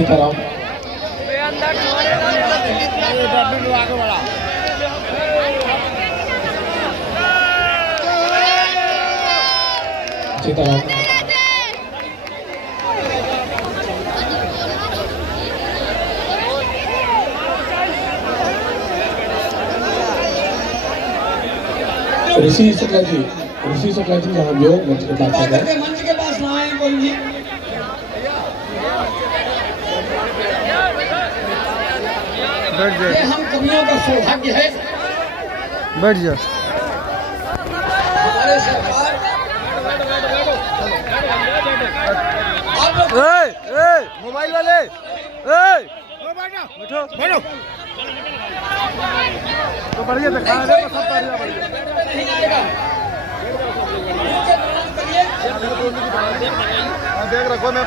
सीताराम। सीताराम। ऋषि शुक्ला जी, ऋषि शुक्ला जी जहाँ भी हो मंच के पास आ जाए। मंच के पास ना आए कोई भी। ये हम कवियों का सौभाग्य है। बैठ जा। हमारे सरकार आप लोग मोबाइल वाले बैठो बैठो तो बढ़िया दिखा रहे हो, सब बढ़िया बढ़िया नहीं आएगा। देख रखो मैं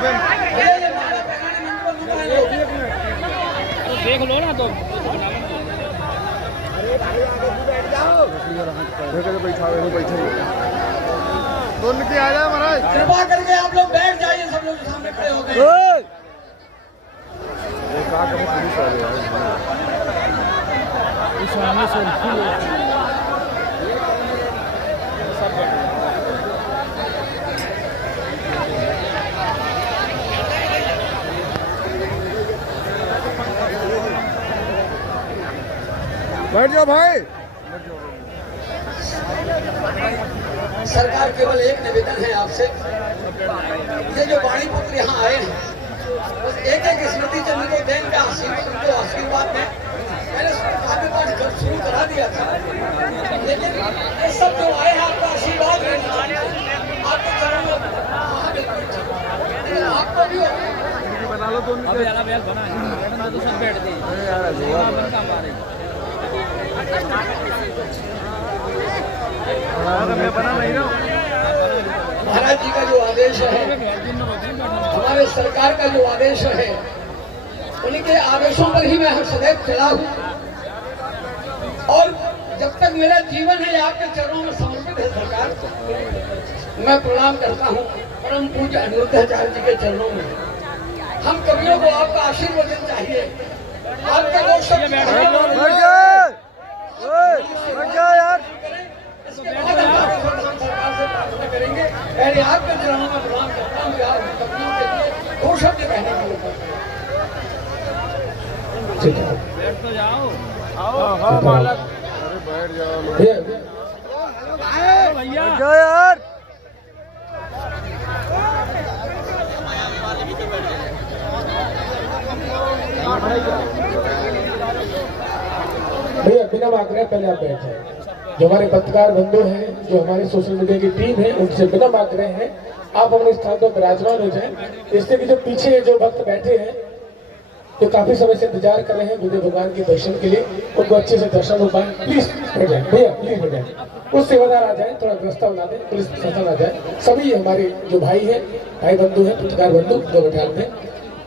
देख लो ना तो बैठे दोनों की आ जाए महाराज। कृपा करके आप लोग बैठ जाइए, सब लोग सामने खड़े हो गए। बैठ जाओ भाई। सरकार केवल एक निवेदन है आपसे, ये जो वाणी पुत्र यहाँ आए हैं बस एक एक स्मृति चंद्र को देन का आशीर्वाद में मैंने काव्य पाठ शुरू करा दिया था, लेकिन ये सब जो आए हैं आपका आशीर्वाद आपके चरणों में आपको भी बना लो दोनों अबे यार बैल बना है तो सब बैठ गए मैं बना नहीं रहा। महाराज जी का जो आदेश है, हमारे सरकार का जो आदेश है, उनके आदेशों पर ही मैं सदैव चला हूँ और जब तक मेरा जीवन है आपके चरणों में समर्पित है सरकार। मैं प्रणाम करता हूँ परम पूज्य अनिरुद्धाचार्य जी के चरणों में। हम कवियों को आपका आशीर्वचन चाहिए, आपके दो शब्द यार सरकार से प्रार्थना करेंगे। पहले आपके चरणों में प्रणाम करता हूँ यार, कवियों के लिए दो शब्द कहने के लिए। बैठ तो जाओ। हाँ मालक। अरे बैठ जाओ भैया यार। भैया बिना मांग रहे पहले आप बैठ जाए। जो हमारे पत्रकार बंधु हैं, जो हमारे सोशल मीडिया की टीम है, उनसे बिना मांग रहे हैं आप अपने स्थान पर विराजमान हो जाएं। इससे कि जो पीछे जो भक्त बैठे हैं तो काफी समय से इंतजार कर रहे हैं बुद्ध भगवान के दर्शन के लिए, उनको अच्छे से दर्शन हो पाए। प्लीज बैठ जाए भैया, प्लीज बैठ जाए। कुछ सेवादार आ जाए, थोड़ा व्यवस्था बना दें, पुलिस प्रशासन आ जाए। सभी हमारे जो भाई हैं, भाई बंधु हैं, पत्रकार बंधु दो बैठाल में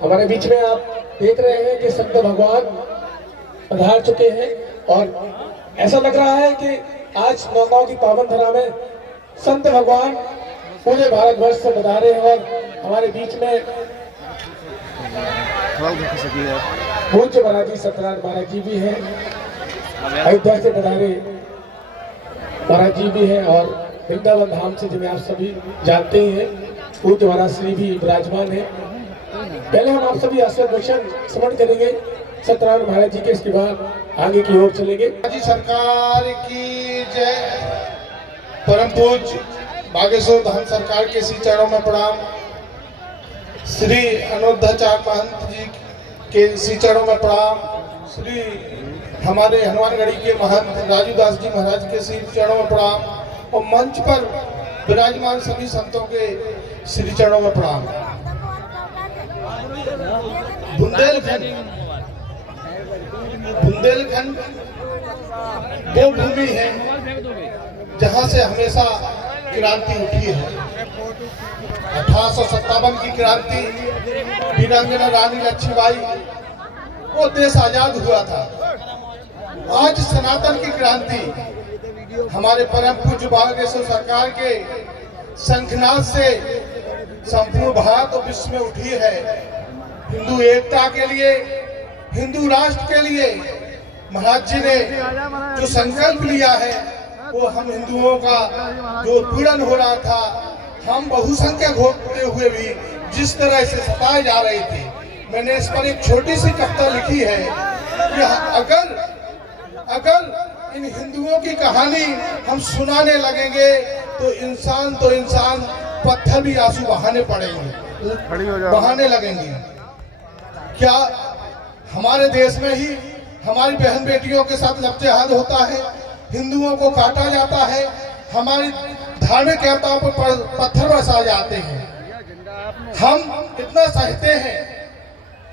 हमारे बीच में आप देख रहे हैं कि संत भगवान पधार चुके हैं और ऐसा लग रहा है कि आज नौगांव की पावन धरा में संत भगवान पूरे भारतवर्ष से पधारे हैं और हमारे बीच में पूज्य महाराज जी सत्यनारायण महाराज जी भी हैं, अयोध्या से पधारे महाराज जी भी हैं और वृंदावन धाम से जिन्हें आप सभी जानते ही हैं पूज्य महाराज श्री भी विराजमान है। पहले हम आप सभी आशीर्वचन स्मरण करेंगे सत्यनारायण महाराज जी के, इसके बाद आगे की ओर चलेंगे। जी सरकार की जय। परम पूज्य बागेश्वर धाम सरकार के श्री चरणों में प्रणाम। श्री अनिरुद्धाचार्य महंत जी के श्री चरणों में प्रणाम। श्री हमारे हनुमानगढ़ी के महंत राजू दास जी महाराज के श्री चरणों में प्रणाम और मंच पर विराजमान सभी संतों के श्री चरणों में प्रणाम। बुंदेलखंड वो भूमि है जहां से हमेशा क्रांति उठी है। 1857 की क्रांति, वीरांगना रानी लक्ष्मीबाई, वो देश आजाद हुआ था। आज सनातन की क्रांति हमारे परम पूज्य बागेश्वर सरकार के शंखनाद से संपूर्ण भारत और विश्व में उठी है। हिंदू एकता के लिए, हिंदू राष्ट्र के लिए महाराज जी ने जो संकल्प लिया है, वो हम हिंदुओं का जो उत्पीड़न हो रहा था, हम बहुसंख्यक होते हुए भी जिस तरह से सताए जा रहे थे, मैंने इस पर एक छोटी सी कविता लिखी है कि अगर इन हिंदुओं की कहानी हम सुनाने लगेंगे तो इंसान पत्थर भी आंसू बहाने पड़ेंगे, बहाने लगेंगे। क्या हमारे देश में ही हमारी बहन बेटियों के साथ लफ्ज़ होता है, हिंदुओं को काटा जाता है, हमारी धार्मिक देवताओं पर पत्थर बरसाए जाते हैं, हम इतना सहते हैं।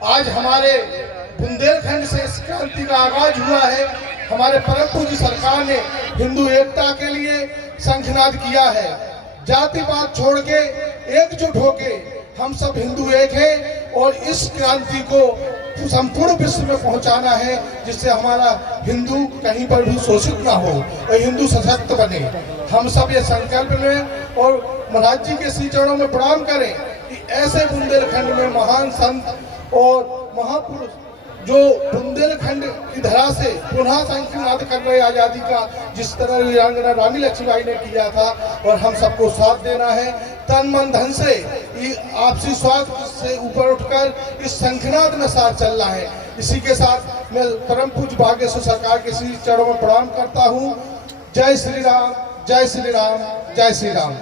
आज हमारे बुंदेलखंड से इस क्रांति का आगाज हुआ है। हमारे परम पूज्य सरकार ने हिंदू एकता के लिए शंखनाद किया है। जातिवाद छोड़ के एकजुट होके हम सब हिंदू एक हैं और इस क्रांति को संपूर्ण विश्व में पहुंचाना है, जिससे हमारा हिंदू कहीं पर भी शोषित ना हो और हिंदू सशक्त बने। हम सब ये संकल्प लें और महाराज जी के श्री चरणों में प्रणाम करें कि ऐसे बुंदेलखंड में महान संत और महापुरुष जो बुंदेलखंड की धरा से पुनः शंखनाद कर रहे आजादी का, जिस तरह वीरांगना रानी लक्ष्मीबाई ने किया था, और हम सबको साथ देना है तन मन धन से, आपसी स्वार्थ से ऊपर उठकर इस शंखनाद में साथ चलना है। इसी के साथ मैं परम पूज्य बागेश्वर सरकार के श्री चरणों में प्रणाम करता हूँ। जय श्री राम, जय श्री राम, जय श्री राम।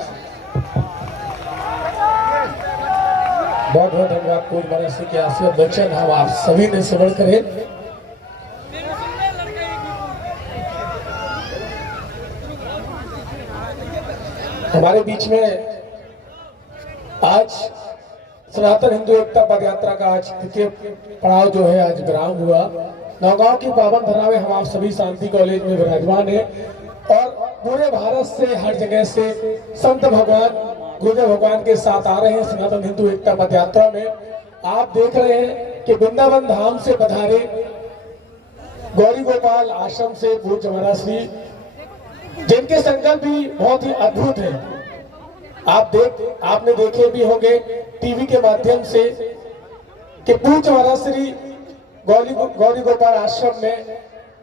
बहुत बहुत धन्यवाद पूज्य महाराज के आशीर्वाद वचन हम आप सभी ने श्रवण करें। हमारे बीच में आज सनातन हिंदू एकता पद यात्रा का आज द्वितीय पड़ाव जो है आज विराम हुआ। नौगांव की पावन धरा में हम आप सभी शांति कॉलेज में विराजमान है और पूरे भारत से हर जगह से संत भगवान गुरुदेव भगवान के साथ आ रहे हैं सनातन हिंदू एकता पद यात्रा में। आप देख रहे हैं कि वृंदावन धाम से पधारे गौरी गोपाल आश्रम से पूज्य महाराज श्री, जिनके संकल्प भी बहुत ही अद्भुत है। आपने देखे भी होंगे टीवी के माध्यम से कि पूज्य महाराज श्री गौरी गोपाल आश्रम में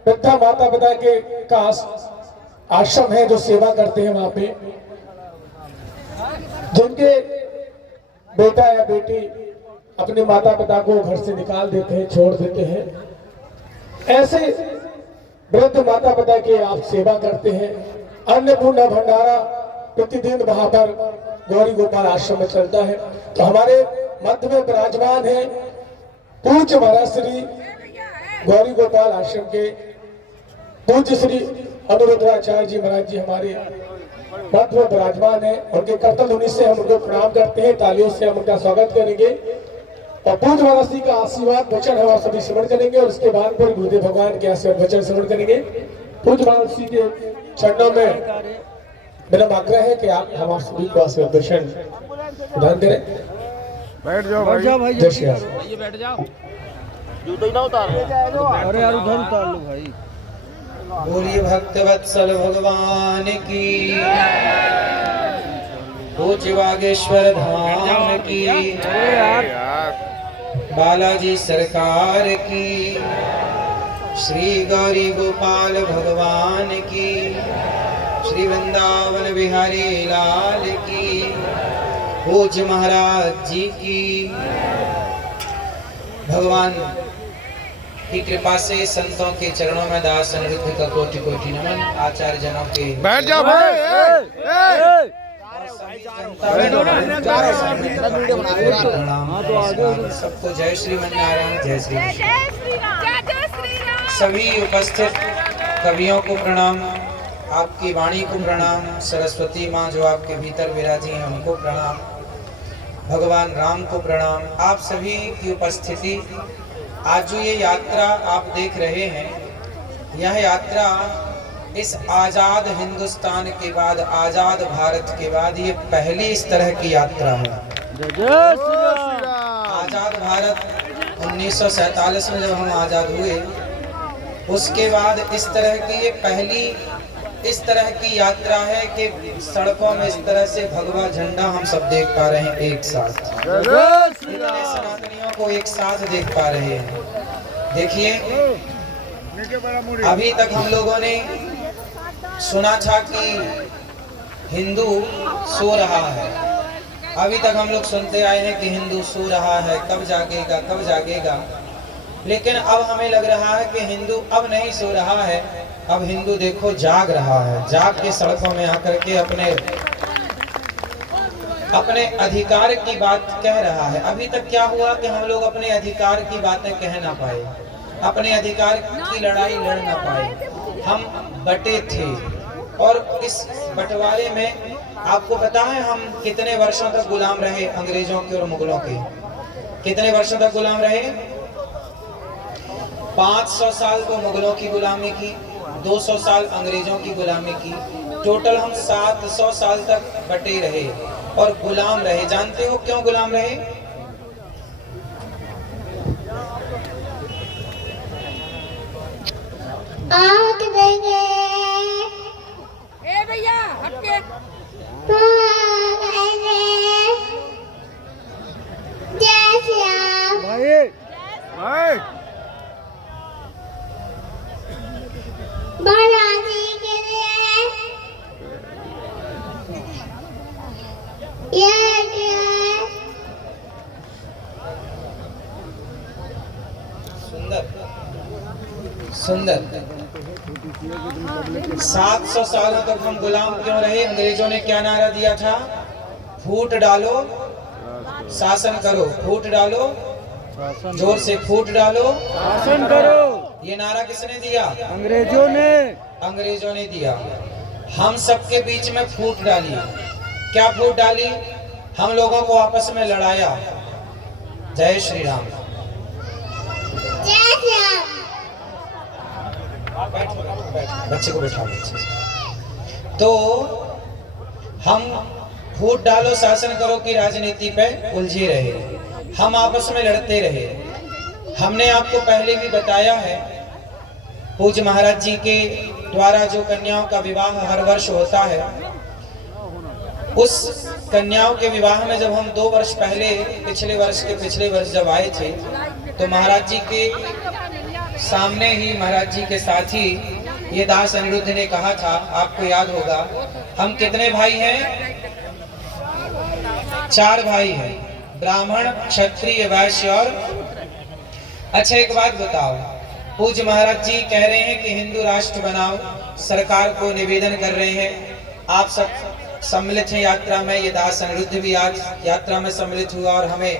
वृद्धा माता पिता के का आश्रम है जो सेवा करते हैं। वहां पे जिनके बेटा या बेटी अपने माता पिता को घर से निकाल देते हैं, छोड़ देते हैं, ऐसे वृद्ध माता पिता की आप सेवा करते हैं। अन्नपूर्णा भंडारा प्रतिदिन वहां पर गौरी गोपाल आश्रम में चलता है। तो हमारे मध्य में विराजमान है पूज्य महाराज श्री गौरी गोपाल आश्रम के पूज्य श्री अनुरुद्राचार्य जी महाराज जी हमारे मध्य में विराजमान है। उनके कर्तव्य ध्वनि से हम उनको प्रणाम करते हैं, तालियों से हम उनका स्वागत करेंगे और पूज्य महाराज जी का आशीर्वाद वचन हम सभी श्रवण करेंगे और उसके बाद फिर गुरुदेव भगवान के आशीर्वाद वचन श्रवण करेंगे। पूज्य महाराज जी के चरणों में मेरा आग्रह है कि आप हम सभी को आशीर्वाद वचन प्रदान करें। बैठ जाओ भाई। जय श्री राम। ये बैठ जाओ। अरे यार उधर उतार लो भाई। बोलिए भक्तवत्सल भगवान की, पूज्य बागेश्वर धाम की, बालाजी सरकार की, श्री गौरी गोपाल भगवान की, श्री वृंदावन बिहारी लाल की, पूज्य महाराज जी की। भगवान की कृपा से संतों के चरणों में दास नृत्य का कोटि कोटि नमन। आचार्य जनों के बैठ जा भाई। सबको जय श्रीमन नारायण, जय श्री सभी उपस्थित कवियों को प्रणाम, आपकी वाणी को प्रणाम, सरस्वती माँ जो आपके भीतर विराजी हैं उनको प्रणाम, भगवान राम को प्रणाम। आप सभी की उपस्थिति, आज जो ये यात्रा आप देख रहे हैं, यह यात्रा इस आज़ाद हिंदुस्तान के बाद, आज़ाद भारत के बाद ये पहली इस तरह की यात्रा है। आज़ाद भारत 1947 में जब हम आज़ाद हुए, उसके बाद इस तरह की ये पहली इस तरह की यात्रा है कि सड़कों में इस तरह से भगवा झंडा हम सब देख पा रहे हैं एक साथ। इतने सनातनियों को एक साथ देख पा रहे हैं। देखिए, अभी तक हम लोगों ने सुना था कि हिंदू सो रहा है। अभी तक हम लोग सुनते आए हैं कि हिंदू सो रहा है, कब जागेगा कब जागेगा। लेकिन अब हमें लग रहा है कि हिंदू अब नहीं सो रहा है, अब हिंदू देखो जाग रहा है, जाग के सड़कों में आकर के अपने अधिकार की बात कह रहा है। अभी तक क्या हुआ कि हम लोग अपने अधिकार की बातें कह ना पाए, अपने अधिकार की लड़ाई लड़ ना पाए। हम बटे थे और इस बंटवारे में आपको पता है हम कितने वर्षों तक गुलाम रहे अंग्रेजों के और मुगलों के। कितने वर्षों तक गुलाम रहे? 500 साल तो मुगलों की गुलामी की, 200 साल अंग्रेजों की गुलामी की, टोटल हम 700 साल तक बटे रहे और गुलाम रहे। जानते हो क्यों गुलाम रहे? ए भैया हटके भाई भाई बालाजी के लिए सुंदर सुंदर। 700 सालों तक हम गुलाम क्यों रहे? अंग्रेजों ने क्या नारा दिया था? फूट डालो शासन करो, फूट डालो, जोर से फूट डालो, शासन करो। ये नारा किसने दिया? अंग्रेजों ने। अंग्रेजों ने दिया। हम सबके बीच में फूट डाली। क्या फूट डाली? हम लोगों को आपस में लड़ाया। जय श्री राम। बच्चे को बैठा। तो हम फूट डालो शासन करो की राजनीति पे उलझे रहे, हम आपस में लड़ते रहे। हमने आपको पहले भी बताया है, पूज्य महाराज जी के द्वारा जो कन्याओं का विवाह हर वर्ष होता है, उस कन्याओं के विवाह में जब हम 2 वर्ष पहले पिछले वर्ष जब आए थे, तो महाराज जी के सामने ही महाराज जी के साथ ही ये दास अनिरुद्ध ने कहा था, आपको याद होगा, हम कितने भाई हैं? 4 भाई हैं, ब्राह्मण, क्षत्रिय, वैश्य और। अच्छा एक बात बताओ, पूज्य महाराज जी कह रहे हैं कि हिंदू राष्ट्र बनाओ, सरकार को निवेदन कर रहे हैं। आप सब सम्मिलित हैं यात्रा में, ये दास अनिरुद्ध भी आज यात्रा में सम्मिलित हुआ और हमें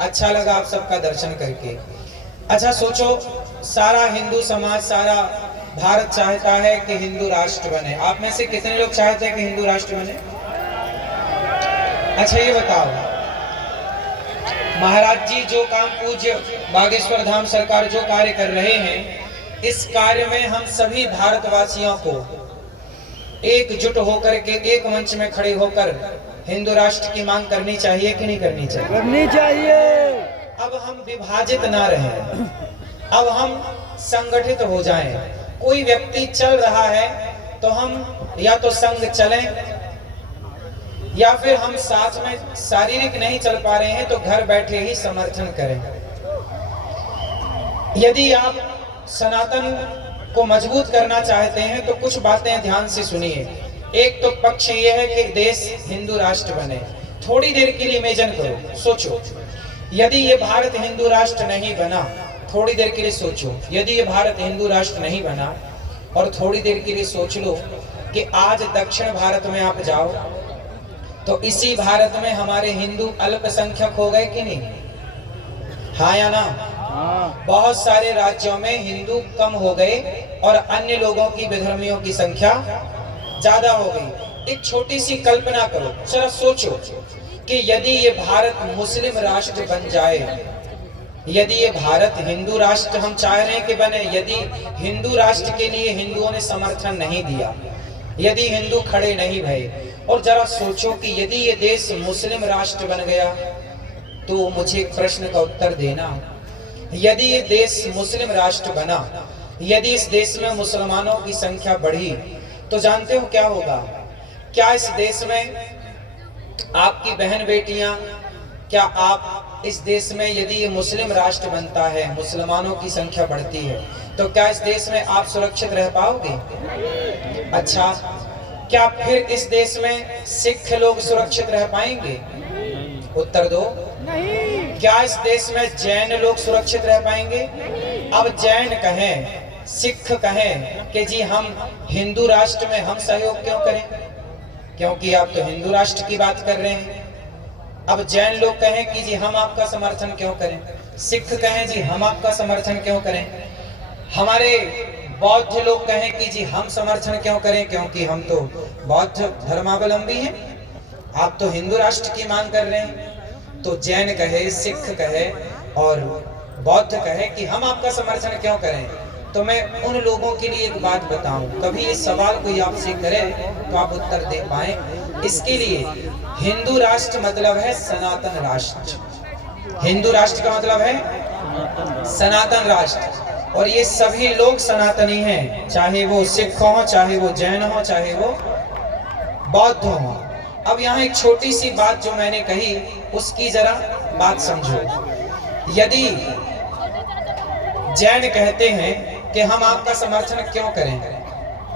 अच्छा लगा आप सबका दर्शन करके। अच्छा सोचो, सारा हिंदू समाज, सारा भारत चाहता है कि हिंदू राष्ट्र बने। आप में से कितने लोग चाहते हैं कि हिंदू राष्ट्र बने? अच्छा ये बताओ, महाराज जी जो काम पूज्य बागेश्वर धाम सरकार जो कार्य कर रहे हैं, इस कार्य में हम सभी भारतवासियों को एकजुट होकर के एक मंच में खड़े होकर हिंदू राष्ट्र की मांग करनी चाहिए कि नहीं करनी चाहिए? करनी चाहिए। अब हम विभाजित ना रहें, अब हम संगठित हो जाएं। कोई व्यक्ति चल रहा है तो हम या तो संग चलें, या फिर हम साथ में शारीरिक नहीं चल पा रहे हैं तो घर बैठे ही समर्थन करें। यदि आप सनातन को मजबूत करना चाहते हैं तो कुछ बातें ध्यान से सुनिए। एक तो पक्ष ये है कि देश हिंदू राष्ट्र बने। थोड़ी देर के लिए इमेजिन करो, सोचो, यदि ये भारत हिंदू राष्ट्र नहीं बना, थोड़ी देर के लिए सोचो, यदि ये भारत हिंदू राष्ट्र नहीं बना, और थोड़ी देर के लिए सोच लो कि आज दक्षिण भारत में आप जाओ तो इसी भारत में हमारे हिंदू अल्पसंख्यक हो गए कि नहीं? हाँ या ना? बहुत सारे राज्यों में हिंदू कम हो गए और अन्य लोगों की, विधर्मियों की संख्या ज्यादा हो गई। एक छोटी सी कल्पना करो, जरा सोचो कि यदि ये भारत मुस्लिम राष्ट्र बन जाए, यदि ये भारत हिंदू राष्ट्र हम चाह रहे हैं कि बने, यदि हिंदू राष्ट्र के लिए हिंदुओं ने समर्थन नहीं दिया, यदि हिंदू खड़े नहीं भये, और जरा सोचो कि यदि ये देश मुस्लिम राष्ट्र बन गया, तो मुझे एक प्रश्न का उत्तर देना। यदि ये देश मुस्लिम राष्ट्र बना, यदि इस देश में मुसलमानों की संख्या बढ़ी, तो जानते हो क्या होगा? क्या इस देश में आपकी बहन बेटियां, क्या आप इस देश में यदि ये मुस्लिम राष्ट्र बनता है, मुसलमानों की संख्या बढ़ती है, तो क्या इस देश में आप सुरक्षित रह पाओगे? अच्छा, क्या फिर इस देश में सिख लोग सुरक्षित रह पाएंगे? उत्तर दो। क्या इस देश में जैन लोग सुरक्षित रह पाएंगे? अब जैन कहें, सिख कहें कि जी हम हिंदू राष्ट्र में हम सहयोग क्यों करें, क्योंकि आप तो हिंदू राष्ट्र की बात कर रहे हैं। अब जैन लोग कहें कि जी हम आपका समर्थन क्यों करें, सिख कहें जी हम आपका समर्थन क्यों करें, हमारे बौद्ध लोग कहें कि जी हम समर्थन क्यों करें, क्योंकि हम तो बौद्ध धर्मावलंबी हैं, आप तो हिंदू राष्ट्र की मांग कर रहे हैं। तो जैन कहे, सिख कहे और बौद्ध कहे कि हम आपका समर्थन क्यों करें। तो मैं उन लोगों के लिए एक बात बताऊं, कभी इस सवाल कोई आपसे करे तो आप उत्तर दे पाए। इसके लिए हिंदू राष्ट्र मतलब है सनातन राष्ट्र। हिंदू राष्ट्र का मतलब है सनातन राष्ट्र, और ये सभी लोग सनातनी हैं, चाहे वो सिख हो, चाहे वो जैन हो, चाहे वो बौद्ध हो। अब यहाँ एक छोटी सी बात जो मैंने कही उसकी जरा बात समझो। यदि जैन कहते हैं कि हम आपका समर्थन क्यों करें,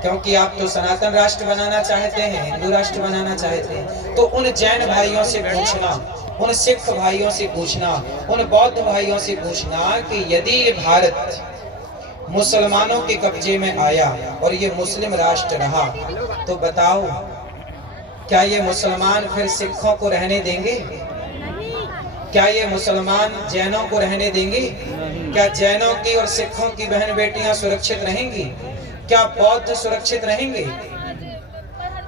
क्योंकि आप तो सनातन राष्ट्र बनाना चाहते हैं, हिंदू राष्ट्र बनाना चाहते हैं, तो उन जैन भाइयों से पूछना, उन सिख भाइयों से पूछना, उन बौद्ध भाइयों से पूछना कि यदि ये भारत मुसलमानों के कब्जे में आया और ये मुस्लिम राष्ट्र रहा, तो बताओ क्या ये मुसलमान फिर सिखों को रहने देंगे? क्या ये मुसलमान जैनों को रहने देंगे? क्या जैनों की और सिखों की बहन बेटियां सुरक्षित रहेंगी? क्या बौद्ध सुरक्षित रहेंगे?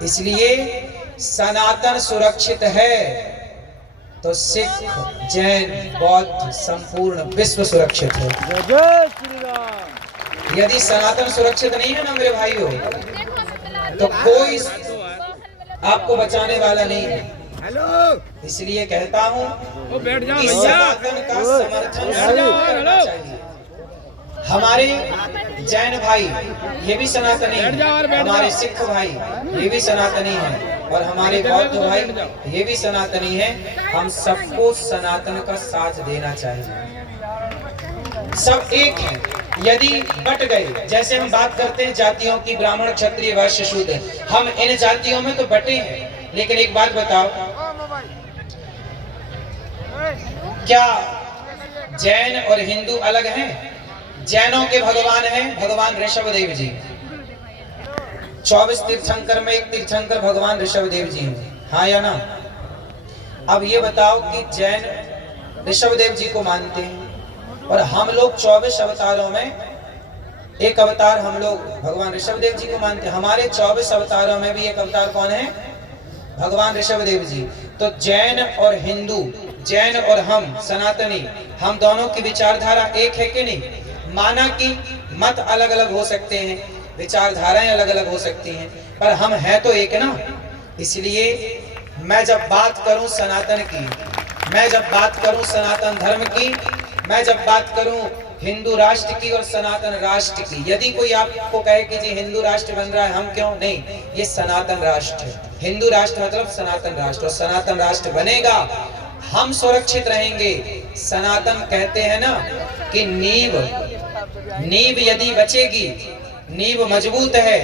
इसलिए सनातन सुरक्षित है तो सिख, जैन, बौद्ध, संपूर्ण विश्व सुरक्षित है। जय श्री राम। यदि सनातन सुरक्षित नहीं है ना मेरे भाइयों, तो कोई आपको बचाने वाला नहीं है। हेलो, इसलिए कहता हूँ वो बैठ जाओ कि भैया, सनातन का समर्थन करना चाहिए। हमारे जैन भाई ये भी सनातनी हैं, हमारे सिख भाई ये भी सनातनी हैं, और हमारे बौद्ध भाई ये भी सनातनी हैं। हम सबको सनातन का साथ देना चाहिए। सब एक हैं। यदि बट गए, जैसे हम बात करते हैं जातियों की, ब्राह्मण, क्षत्रिय, वैश्य, शूद्र, हम इन जातियों में तो बटे हैं, लेकिन एक बात बताओ, क्या जैन और हिंदू अलग हैं? जैनों के भगवान हैं भगवान ऋषभदेव जी। 24 तीर्थंकर में एक तीर्थंकर भगवान ऋषभदेव जी हैं, हाँ या ना? अब ये बताओ कि जैन ऋषभदेव जी को मानते हैं और हम लोग 24 अवतारों में एक अवतार हम लोग भगवान ऋषभदेव जी को मानते हैं। हमारे 24 अवतारों में भी एक अवतार कौन है? भगवान ऋषभदेव जी। तो जैन और हिंदू, जैन और हम सनातनी, हम दोनों की विचारधारा एक है कि नहीं? माना कि मत अलग अलग हो सकते हैं, विचारधाराएं अलग अलग हो सकती हैं, पर हम हैं तो एक ना। इसलिए मैं जब बात करूं सनातन की, मैं जब बात करूं सनातन धर्म की, मैं जब बात करूं हिंदू राष्ट्र की और सनातन राष्ट्र की, यदि कोई आपको कहे कि जी हिंदू राष्ट्र बन रहा है, हम क्यों नहीं, ये सनातन राष्ट्र है। हिंदू राष्ट्र मतलब सनातन राष्ट्र, और सनातन राष्ट्र बनेगा, हम सुरक्षित रहेंगे। सनातन कहते हैं ना कि नींव यदि बचेगी, नींव मजबूत है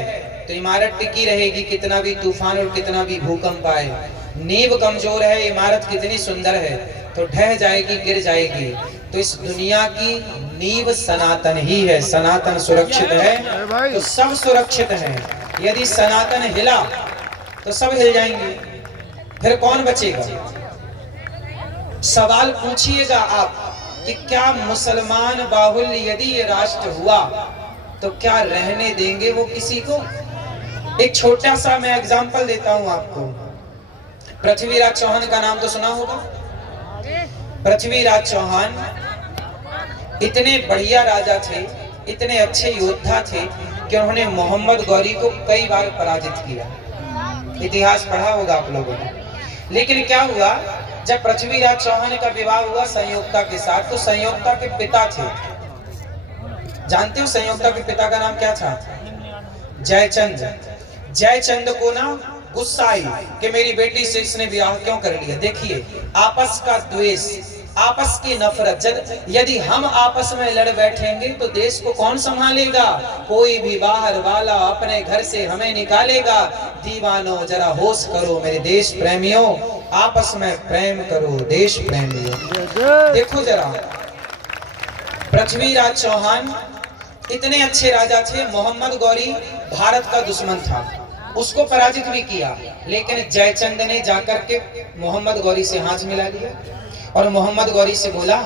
तो इमारत टिकी रहेगी, कितना भी तूफान और कितना भी भूकंप आए। नींव कमजोर है, इमारत कितनी सुंदर है तो ढह जाएगी, गिर जाएगी। तो इस दुनिया की नींव सनातन ही है। सनातन सुरक्षित है तो सब सुरक्षित है। यदि सनातन हिला तो सब हिल जाएंगे, फिर कौन बचेगा? सवाल पूछिएगा आप कि क्या मुसलमान बाहुल्य यदि ये राष्ट्र हुआ तो क्या रहने देंगे वो किसी को? एक छोटा सा मैं एग्जांपल देता हूं आपको। पृथ्वीराज चौहान का नाम तो सुना होगा। पृथ्वीराज चौहान इतने बढ़िया राजा थे, इतने अच्छे योद्धा थे कि उन्होंने मोहम्मद गौरी को कई बार पराजित किया। इतिहास पढ़ा होगा आप लोगों ने। लेकिन क्या हुआ, जब पृथ्वीराज चौहान का विवाह हुआ संयोक्ता के साथ, तो संयोक्ता के पिता थे, जानते हो संयोक्ता के पिता का नाम क्या था? जयचंद। जयचंद को ना गुस्सा आई कि मेरी बेटी से इसने विवाह क्यों कर लिया। देखिए आपस का द्वेष, आपस की नफरत, यदि हम आपस में लड़ बैठेंगे तो देश को कौन संभालेगा? कोई भी बाहर वाला अपने घर से हमें निकालेगा। दीवानों जरा होश करो मेरे देश प्रेमियों, आपस में प्रेम करो देश प्रेमियों। देखो जरा, पृथ्वीराज चौहान इतने अच्छे राजा थे। मोहम्मद गौरी भारत का दुश्मन था, उसको पराजित भी किया, लेकिन जयचंद ने जाकर के मोहम्मद गौरी से हाथ मिला लिया और मोहम्मद गौरी से बोला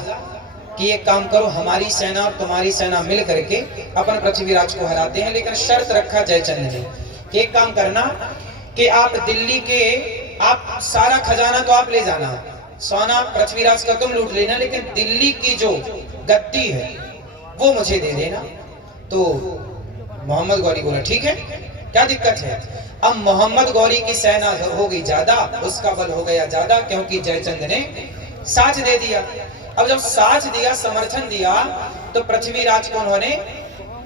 कि एक काम करो, हमारी सेना और तुम्हारी सेना मिल करके अपन पृथ्वीराज को हराते हैं। लेकिन शर्त रखा जयचंद ने कि एक काम करना कि आप दिल्ली के, आप सारा खजाना तो आप ले जाना, सोना पृथ्वीराज का तुम लूट लेना, लेकिन दिल्ली की जो गद्दी है वो मुझे दे देना। तो मोहम्मद गौरी बोला ठीक है, क्या दिक्कत है। अब मोहम्मद गौरी की सेना हो गई ज्यादा, उसका बल हो गया ज्यादा, क्योंकि जयचंद ने साथ दे दिया। अब जब साथ दिया, समर्थन दिया, तो पृथ्वीराज को उन्होंने,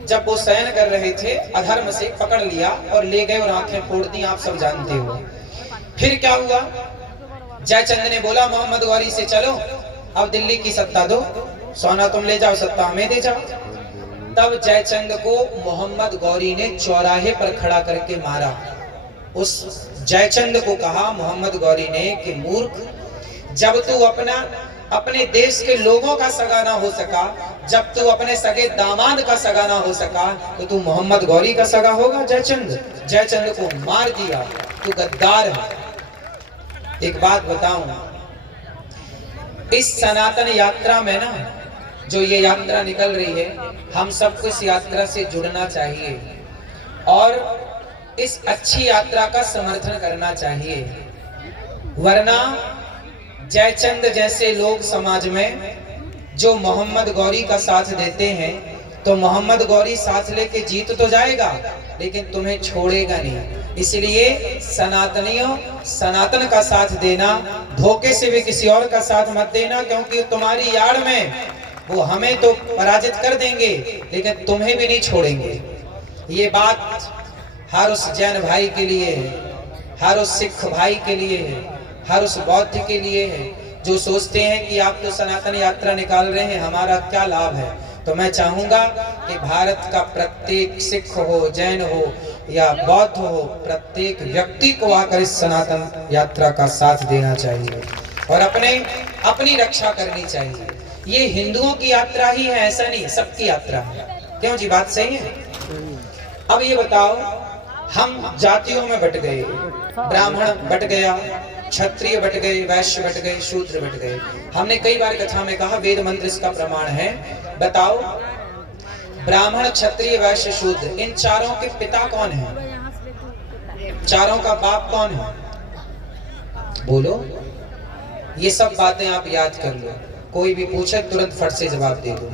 जब वो शयन कर रहे थे, अधर्म से पकड़ लिया और ले गए और आंखें फोड़ दी, आप सब जानते हो। फिर क्या हुआ, जयचंद ने बोला मोहम्मद गौरी से चलो अब दिल्ली की सत्ता दो, सोना तुम ले जाओ, सत्ता हमें दे जाओ। तब जयचंद को मोहम्मद गौरी ने चौराहे पर खड़ा करके मारा। उस जयचंद को कहा मोहम्मद गौरी ने कि मूर्ख, जब तू अपने देश के लोगों का सगा ना हो सका, जब तू अपने सगे दामाद का सगा ना हो सका, तो तू मोहम्मद गौरी का सगा होगा। जयचंद को मार दिया, तू गद्दार है। एक बात बताऊं, इस सनातन यात्रा में ना, जो ये यात्रा निकल रही है, हम सबको इस यात्रा से जुड़ना चाहिए और इस अच्छी यात्रा का समर्थन करना चाहिए। वरना जयचंद जैसे लोग समाज में जो मोहम्मद गौरी का साथ देते हैं, तो मोहम्मद गौरी साथ लेके जीत तो जाएगा, लेकिन तुम्हें छोड़ेगा नहीं। इसलिए सनातनियों, सनातन का साथ देना, धोखे से भी किसी और का साथ मत देना, क्योंकि तुम्हारी यार में वो हमें तो पराजित कर देंगे, लेकिन तुम्हें भी नहीं छोड़ेंगे। ये बात हर उस जैन भाई के लिए है, हर उस सिख भाई के लिए है, हर उस बौद्ध के लिए है, जो सोचते हैं कि आप तो सनातन यात्रा निकाल रहे हैं, हमारा क्या लाभ है। तो मैं चाहूंगा कि भारत का प्रत्येक सिख हो, जैन हो या बौद्ध हो, प्रत्येक व्यक्ति को आकर इस सनातन यात्रा का साथ देना चाहिए और अपनी रक्षा करनी चाहिए। ये हिंदुओं की यात्रा ही है ऐसा नहीं, सबकी यात्रा है। क्यों जी, बात सही है। अब ये बताओ, हम जातियों में बट गए, ब्राह्मण बट गया, क्षत्रिय बट गए, वैश्य बट गए, शूद्र बट गए। हमने कई बार कथा में कहा, वेद मंत्र इसका प्रमाण है। बताओ, ब्राह्मण, क्षत्रिय, वैश्य, शूद्र, इन चारों के पिता कौन है? चारों का बाप कौन है? बोलो। ये सब बातें आप याद कर लो, कोई भी पूछे तुरंत फट से जवाब दे दो।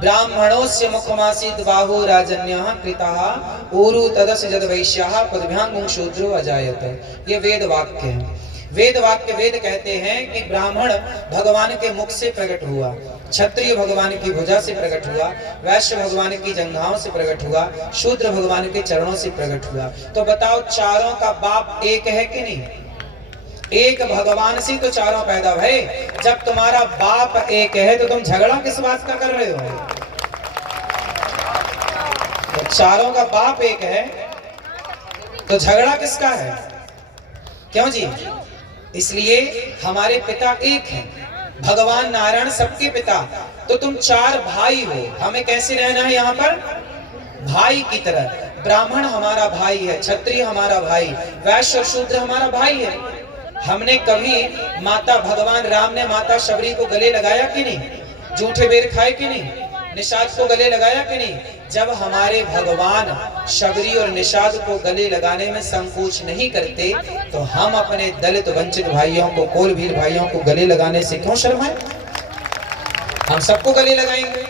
ब्राह्मणोस्य मुखमासीत् बाहु राजन्यः कृतः ऊरु तदस्य जद वैश्यः पदभ्यां शूद्रो अजायत। ये वेद वाक्य है। वेद वाक्य, वेद कहते हैं कि ब्राह्मण भगवान के मुख से प्रकट हुआ, क्षत्रिय भगवान की भुजा से प्रकट हुआ, वैश्य भगवान की जंघाओं से प्रकट हुआ, शूद्र भगवान के चरणों से प्रकट हुआ। तो बताओ, चारों का बाप एक है कि नहीं? एक भगवान से तो चारों पैदा भये। जब तुम्हारा बाप एक है तो तुम झगड़ा किस बात का कर रहे हो? तो चारों का बाप एक है तो झगड़ा किसका है? क्यों जी? इसलिए हमारे पिता एक हैं, भगवान नारायण सबके पिता। तो तुम चार भाई हो, हमें कैसे रहना है यहाँ पर? भाई की तरह। ब्राह्मण हमारा भाई है, क्षत्रिय हमारा भाई, वैश्य और शूद्र हमारा भाई है। हमने कभी माता, भगवान राम ने माता शबरी को गले लगाया कि नहीं? जूठे बेर खाए कि नहीं? निषाद को गले लगाया कि नहीं? जब हमारे भगवान शबरी और निषाद को गले लगाने में संकोच नहीं करते, तो हम अपने दलित वंचित भाइयों को, कोल भील भाइयों को गले लगाने से क्यों शर्माएं? हम सबको गले लगाएंगे।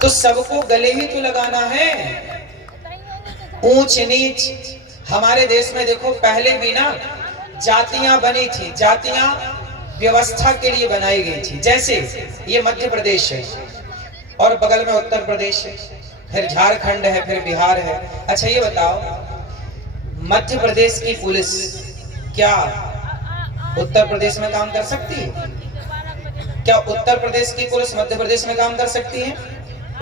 तो सबको गले ही तो लगाना है। ऊंच नीच हमारे देश में देखो, पहले भी ना जातियां बनी थी, जातियां व्यवस्था के लिए बनाई गई थी। जैसे ये मध्य प्रदेश है और बगल में उत्तर प्रदेश है, फिर झारखंड है, फिर बिहार है। अच्छा ये बताओ, मध्य प्रदेश की पुलिस क्या उत्तर प्रदेश में काम कर सकती है? क्या उत्तर प्रदेश की पुलिस मध्य प्रदेश में काम कर सकती है?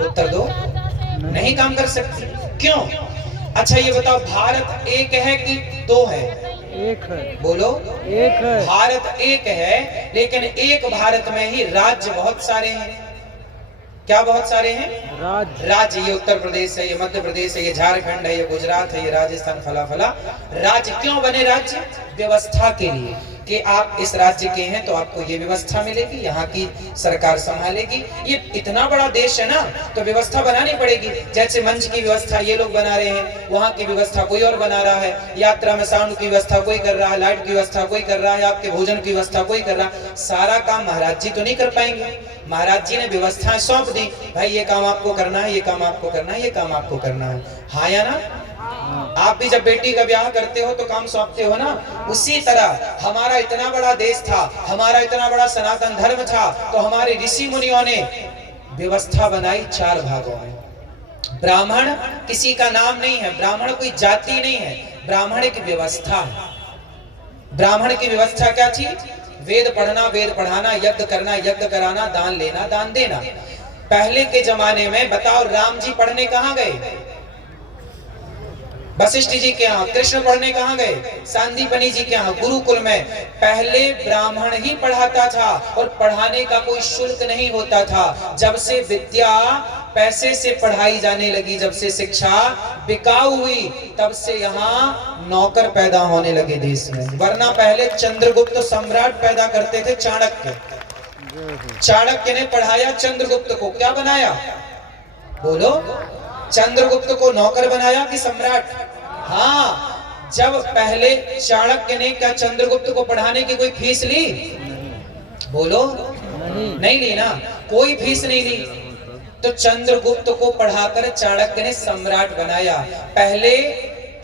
उत्तर दो, नहीं काम कर सकती। क्यों? अच्छा ये बताओ, भारत एक है कि दो है? एक है। बोलो, एक है। भारत एक है, लेकिन एक भारत में ही राज्य बहुत सारे हैं। क्या बहुत सारे हैं? राज्य। ये उत्तर प्रदेश है, ये मध्य प्रदेश है, ये झारखंड है, ये गुजरात है, ये राजस्थान, फला फला राज्य। क्यों बने राज्य? व्यवस्था के लिए, कि आप इस राज्य के हैं तो आपको ये व्यवस्था मिलेगी, यहाँ की सरकार संभालेगी। ये इतना बड़ा देश है ना, तो व्यवस्था बनानी पड़ेगी। जैसे मंच की व्यवस्था ये लोग बना रहे हैं, वहाँ की व्यवस्था कोई और बना रहा है, यात्रा में साउंड की व्यवस्था कोई कर रहा है, लाइट की व्यवस्था कोई कर रहा है, आपके भोजन की व्यवस्था कोई कर रहा है। सारा काम महाराज जी तो नहीं कर पाएंगे। महाराज जी ने व्यवस्थाएं सौंप दी, भाई ये काम आपको करना है, ये काम आपको करना है, ये काम आपको करना है। हाँ या ना? आप भी जब बेटी का ब्याह करते हो तो काम सौंपते हो ना। उसी तरह हमारा इतना बड़ा देश था, हमारा इतना बड़ा सनातन धर्म था, तो हमारे ऋषि मुनियों ने व्यवस्था बनाई 4 भागों में। ब्राह्मण किसी का नाम नहीं है, ब्राह्मण कोई जाति नहीं है, ब्राह्मण एक व्यवस्था है। ब्राह्मण की व्यवस्था क्या थी? वेद पढ़ना, वेद पढ़ाना, यज्ञ करना, यज्ञ कराना, दान लेना, दान देना। पहले के जमाने में बताओ, राम जी पढ़ने कहाँ गए? वशिष्ठ जी के यहाँ। कृष्ण पढ़ने कहाँ गए? सांदीपनि जी के यहाँ, गुरुकुल में। पहले ब्राह्मण ही पढ़ाता था और पढ़ाने का कोई शुल्क नहीं होता था। जब से विद्या पैसे से पढ़ाई जाने लगी, जब से शिक्षा बिकाऊ हुई, तब से यहाँ नौकर पैदा होने लगे देश में। वरना पहले चंद्रगुप्त सम्राट पैदा करते थे, चाणक्य। चाणक्य ने पढ़ाया चंद्रगुप्त को, क्या बनाया? बोलो, चंद्रगुप्त को नौकर बनाया कि सम्राट? हाँ, जब पहले चाणक्य ने क्या चंद्रगुप्त को पढ़ाने की कोई फीस ली? बोलो, नहीं ली ना, कोई फीस नहीं ली। तो चंद्रगुप्त को पढ़ाकर चाणक्य ने सम्राट बनाया। पहले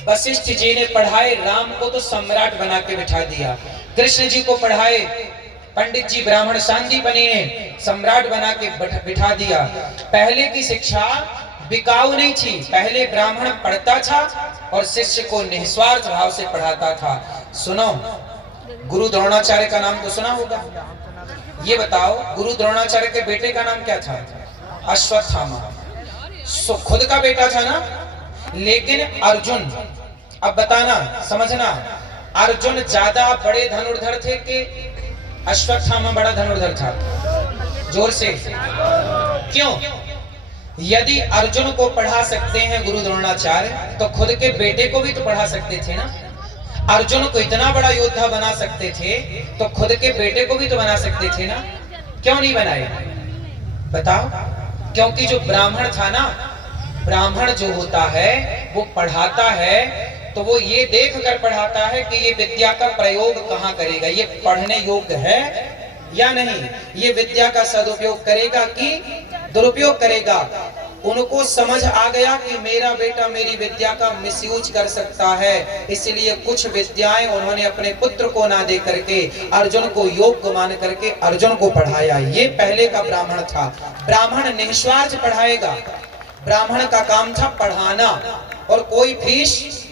वशिष्ठ जी ने पढ़ाए राम को, तो सम्राट बना के बिठा दिया। कृष्ण जी को पढ़ाए पंडित जी ब्राह्मण सांदीपनि ने, सम्राट बना के बिठा दिया। पहले की शिक्षा बिकाऊ नहीं थी, पहले ब्राह्मण पढ़ता था और शिष्य को निस्वार्थ भाव से पढ़ाता था। सुनो, गुरु द्रोणाचार्य का नाम तो सुना होगा। ये बताओ, गुरु द्रोणाचार्य के बेटे का नाम क्या था? अश्वत्थामा। खुद का बेटा था ना, लेकिन अर्जुन, अब बताना, समझना, अर्जुन ज्यादा बड़े धनुर्धर थे कि अश्वत्थामा बड़ा धनुर्धर था? जोर से। क्यों? यदि अर्जुन को पढ़ा सकते हैं गुरु द्रोणाचार्य, तो खुद के बेटे को भी तो पढ़ा सकते थे ना। अर्जुन को इतना बड़ा योद्धा बना सकते थे, तो खुद के बेटे को भी तो बना सकते थे ना। क्यों नहीं बनाए? बताओ। क्योंकि जो ब्राह्मण था ना, ब्राह्मण जो होता है वो पढ़ाता है, तो वो ये देख कर पढ़ाता है कि ये विद्या का प्रयोग कहाँ करेगा, ये पढ़ने योग्य है या नहीं, ये विद्या का सदुपयोग करेगा कि दुरुपयोग करेगा। उनको समझ आ गया कि मेरा बेटा मेरी विद्या का मिसयूज कर सकता है, इसलिए कुछ विद्याएं उन्होंने अपने पुत्र को ना दे करके अर्जुन को योग्य मान करके अर्जुन को पढ़ाया। ये पहले का ब्राह्मण था। ब्राह्मण निस्वार्थ पढ़ाएगा, ब्राह्मण का काम था पढ़ाना और कोई फीस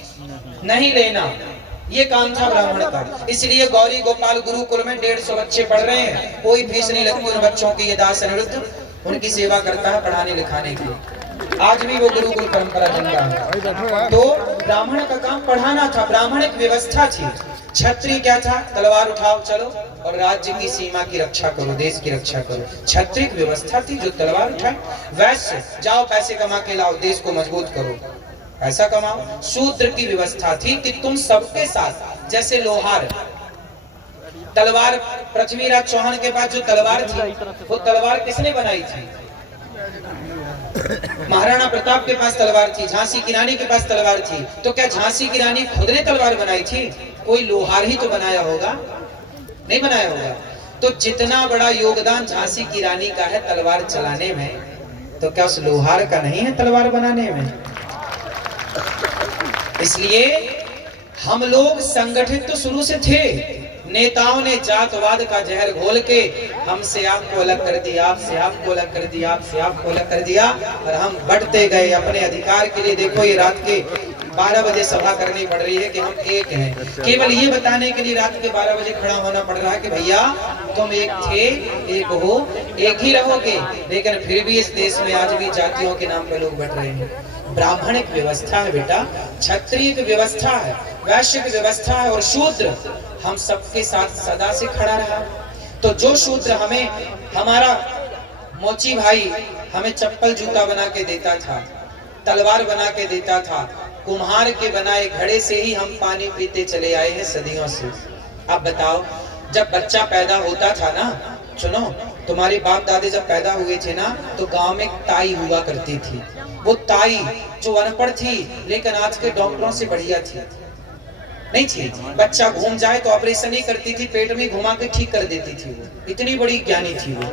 नहीं लेना, ये काम था ब्राह्मण का। इसलिए गौरी गोपाल गुरुकुल में 150 बच्चे पढ़ रहे हैं, कोई फीस नहीं लगती उन बच्चों की। ये दास अनिरुद्ध उनकी सेवा करता है पढ़ाने लिखाने की। आज भी वो गुरुकुल परंपरा जिंदा है। तो ब्राह्मण का काम पढ़ाना था, ब्राह्मण एक व्यवस्था थी। क्षत्रिय क्या था? तलवार उठाओ चलो और राज्य की सीमा की रक्षा करो, देश की रक्षा करो। क्षत्रिय व्यवस्था थी जो तलवार उठाए। वैश्य जाओ पैसे कमा के लाओ, देश को मजबूत करो, पैसा कमाओ। शूद्र की व्यवस्था थी कि तुम सबके साथ, जैसे लोहार, तलवार पृथ्वीराज चौहान के पास जो तलवार थी, वो तलवार किसने बनाई थी? महाराणा प्रताप के पास तलवार थी, झांसी की रानी के पास तलवार थी। तो क्या झांसी की रानी खुद ने तलवार बनाई थी? कोई लोहार ही तो बनाया होगा, नहीं बनाया होगा। तो जितना बड़ा योगदान झांसी की रानी का है तलवार चलाने में, तो क्या उस लोहार का नहीं है तलवार बनाने में? इसलिए हम लोग संगठित तो शुरू से थे। नेताओं ने जातवाद का जहर घोल के हमसे आपको अलग कर दिया, आपसे आपको अलग कर दिया, आपसे आपको अलग कर दिया, और हम बढ़ते गए अपने अधिकार के लिए। देखो ये रात के 12 बजे सभा करनी पड़ रही है कि हम एक हैं। केवल ये बताने के लिए रात के 12 बजे खड़ा होना पड़ रहा है कि भैया तुम एक थे, एक हो, एक ही रहोगे। लेकिन फिर भी इस देश में आज भी जातियों के नाम पे लोग बैठ रहे हैं। ब्राह्मणिक व्यवस्था है बेटा, क्षत्रिय व्यवस्था है, वैश्य व्यवस्था है, और शूद्र हम सबके साथ सदा से खड़ा रहा। तो जो शूद्र हमें, हमारा मोची भाई हमें चप्पल जूता बना के देता था, तलवार बना के देता था, कुम्हार के बनाए घड़े से ही हम पानी पीते चले आए हैं सदियों से। अब बताओ, जब बच्चा पैदा होता था ना, सुनो, तुम्हारे बाप दादे जब पैदा हुए थे ना, तो गांव में ताई हुआ करती थी। वो ताई जो अनपढ़ थी लेकिन आज के डॉक्टरों से बढ़िया थी, नहीं थी। बच्चा घूम जाए तो ऑपरेशन ही करती थी, पेट में घुमा के ठीक कर देती थी। वो इतनी बड़ी ज्ञानी थी, वो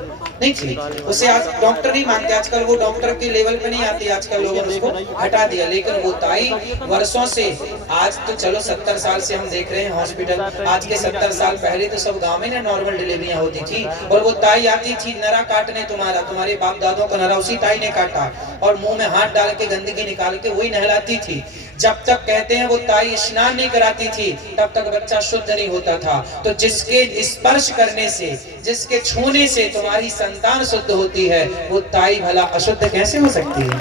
नहीं थी। उसे आज डॉक्टर नहीं मानते, आजकल वो डॉक्टर के लेवल पे नहीं आती, आजकल लोगों ने उसको हटा दिया। लेकिन वो ताई वर्षों से, आज तो चलो 70 साल से हम देख रहे हैं हॉस्पिटल, आज के 70 साल पहले तो सब गाँव में ना नॉर्मल डिलीवरियां होती थी, और वो ताई आती थी नरा काटने तुम्हारा, तुम्हारे बाप दादों का नरा उसी ताई ने काटा, और मुंह में हाथ डाल के गंदगी निकाल के वही नहलाती थी। जब तक कहते हैं वो ताई स्नान नहीं कराती थी, तब तक बच्चा शुद्ध नहीं होता था। तो जिसके स्पर्श करने से, जिसके छूने से तुम्हारी संतान शुद्ध होती है, वो ताई भला अशुद्ध कैसे हो सकती है?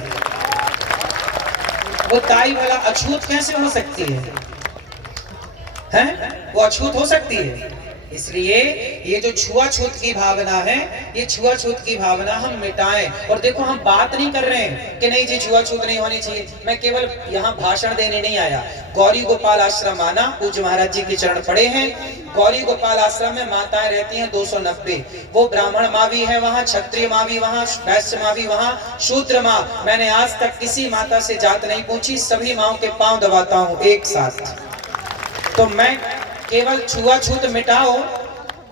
वो ताई भला अछूत कैसे हो सकती है? हैं? वो अछूत हो सकती है? इसलिए ये जो छुआछूत की भावना है, ये छुआछूत की भावना हम मिटाएं। और देखो, हम बात नहीं कर रहे हैं कि नहीं जी छुआछूत नहीं होनी चाहिए। मैं केवल यहाँ भाषण देने नहीं आया। गौरी गोपाल आश्रम आना, पूज्य महाराज जी के चरण पड़े हैं। गौरी गोपाल आश्रम में माताएं रहती हैं 290। वो ब्राह्मण माँ भी है वहाँ, क्षत्रिय माँ भी वहाँ, वैश्य माँ भी वहाँ, शूद्र माँ। मैंने आज तक किसी माता से जात नहीं पूछी, सभी माँओं के पांव दबाता हूँ एक साथ। तो मैं केवल छुआछूत मिटाओ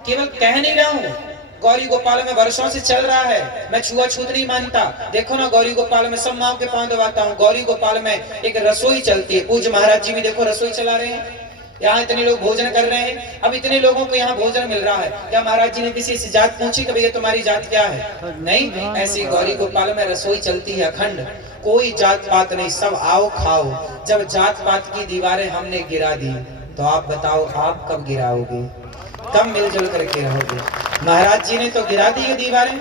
केवल कह नहीं रहा हूँ। गौरी गोपाल में वर्षों से चल रहा है, मैं छुआछूत नहीं मानता। देखो ना, गौरी गोपाल में सब माओ के पांव दबाता हूँ। गौरी गोपाल में एक रसोई चलती है, पूज्य महाराज जी भी देखो रसोई चला रहे हैं। यहाँ इतने लोग भोजन कर रहे हैं, अब इतने लोगों को यहाँ भोजन मिल रहा है। क्या महाराज जी ने किसी से जात पूछी कभी, ये तुम्हारी जात क्या है? नहीं। ऐसी गौरी गोपाल में रसोई चलती है अखंड, कोई जात पात नहीं, सब आओ खाओ। जब जात पात की दीवारें हमने गिरा दी, तो आप बताओ आप कब गिराओगे, कब मिलजुल करके रहोगे? महाराज जी ने तो गिरा दी ये दीवारें।